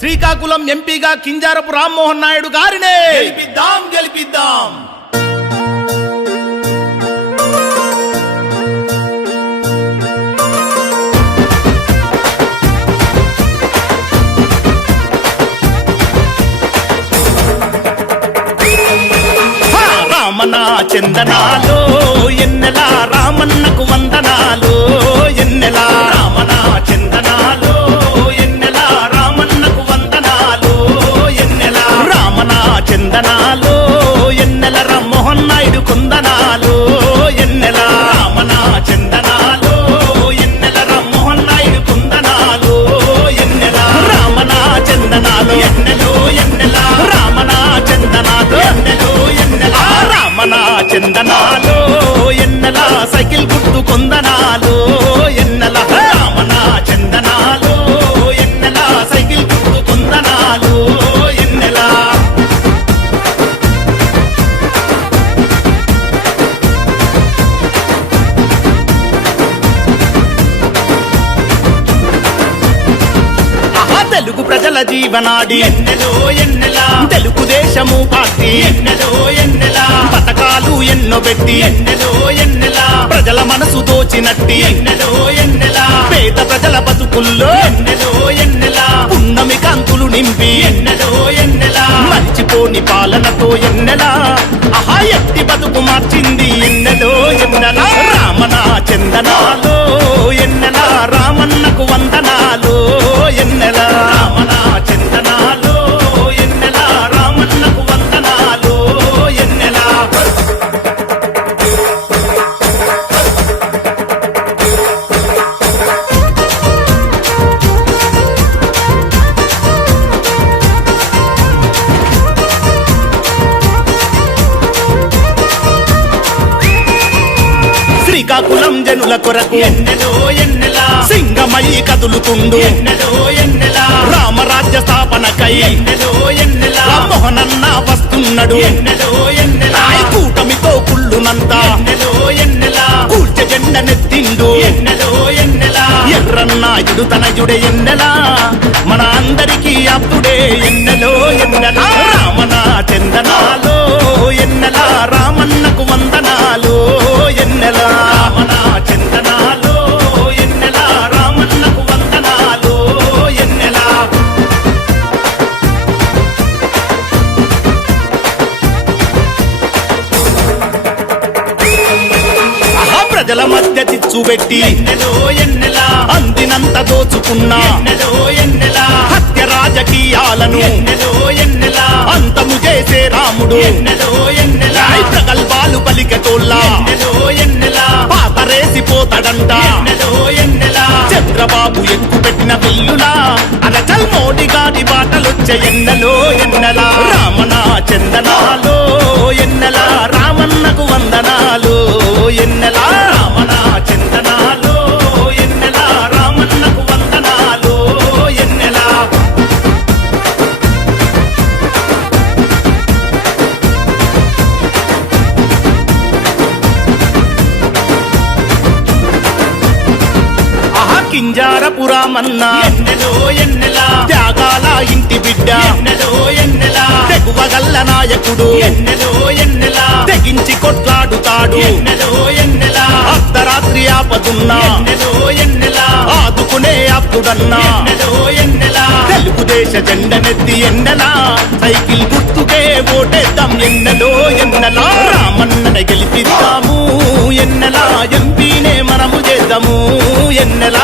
శ్రీకాకుళం ఎంపీగా కింజారపు రామ్మోహన్ నాయుడు గారినే గెలిపిద్దాం గెలిపిద్దాం. రామన్న చందనాలు ఎన్నెల రామన్నకు వందనాలు ఎన్నెల రామన్న చందనాలు ఎన్నెల రామన్నకు వందనాలు ఎన్నెల రామన్న చందనాలు ఎన్నెల రామ్మోహన్ నాయుడు కొందనాలు ఎన్నెల రామన్న చందనాలు ఎన్నెల రామ్మోహన్ నాయుడు కొందనాలు ఎన్నెల రామన్న చందనాలు ఎన్నెలు ఎన్నెల రామన్న చందనాలు ఎన్నెలు ఎన్నెల రామన్న చందనాలు ఎన్నెల సైకిల్ గుర్తు కొందనాలు ఎన్నెల రామన్న చందనాలు ఎన్నెల సైకిల్ గుర్తు కొందనాలు ఎన్నెల. తెలుగు ప్రజల జీవనాడి ఎన్నెలో ఎన్నెల తెలుగుదేశము పార్టీ ఎన్నెలో ఎన్నెల పథకాలు ఎన్నో పెట్టి ఎన్నెలో ఎన్నెల ప్రజల మనసు దోచినట్టి ఎన్నెలో ఎన్నెల పేద ప్రజల బతుకుల్లో ఎన్నెలో ఎన్నెల పున్నమి కాంతులు నింపి ఎన్నెలో ఎన్నెల మర్చిపోని పాలనతో ఎన్నెల ఆహా ఎత్తి బతుకు మార్చింది ఎన్నెలో ఎన్నెల రామన్న చందనాలు ఎన్నెల రామన్నకు వందనాలు ఎన్నెల రామన్న చందనాలు ఎన్నెల రామన్నకు వందనాలు ఎన్నెల. శ్రీకాకుళం జనుల కొరకు ఎన్నెలో ఎన్నెల సింగమై కదులుతుండు ఎన్నెలో ఎన్నెల రామరాజ్య స్థాపనకై ఎన్నెలో ఎన్నెల రామ్మోహనన్న వస్తున్నాడు ఎన్నెలో ఎన్నెల కూటమితో కుళ్ళునంత ఎన్నెలో ఎన్నెల కూల్చె జెండనెత్తిండు ఎన్నెలో ఎన్నెల ఎర్రన్నాయుడు తనయుడే ఎన్నెల మన అందరికీ అప్పుడే ఎన్నెలో ఎన్నెల రామన్న చందనాలు ఎన్నెల రామన్నకు వందనాలు ఎన్నెల రామన్న చందనాలు ఎన్నెల రామన్నకు వందనాలు ఎన్నెల. ప్రజల మధ్య చిచ్చు పెట్టి ఎన్నెలో ఎన్నెల అందినంత దోచుకున్నా ఎన్నెలో ఎన్నెల హత్య రాజకీయాలను ఎన్నెలో ఎన్నెల అంతము చేసే రాముడు ఎన్నెలో ఎన్నెల ప్రగల్భాలు పలికెటోళ్ళ ఎన్నెలో ఎన్నెల పాతరేసిపోతాడంట ఎన్నెలో ఎన్నెల చంద్రబాబు ఎక్కు పెట్టిన బిల్లులా అరచల్ మోడీ గాడి బాటలొచ్చే ఎన్నెలో ఎన్నెల రామన్న చందనాలు ఎన్నెల రామన్నకు వందనాలు ఎన్నెల రామన్న చందనాలు ఎన్నెల రామన్నకు వందనాలు ఎన్నెల. కింజారపు రామన్న ఎన్నెలో ఎన్నెల త్యాగాల ఇంటి బిడ్డ ఎన్నెలో ఎన్నెల తెగువగల్ల నాయకుడు ఎన్నెలో ఎన్నెల తెగించి కొట్లాడుతాడు ఎన్నెలో ఎన్నెల అర్ధరాత్రి ఆపదున్నా ఎన్నెలో ఎన్నెల ఆదుకునే అప్పుడన్నా ఎన్నెలో ఎన్నెల తెలుగుదేశ జెండనెత్తి ఎన్నెల సైకిల్ గుర్తుకే ఓటేద్దాం ఎన్నెలో ఎన్నెల రామన్నని గెలిపిద్దాము ఎన్నెల ఎంపీనే మనము చేద్దాము ఎన్నెల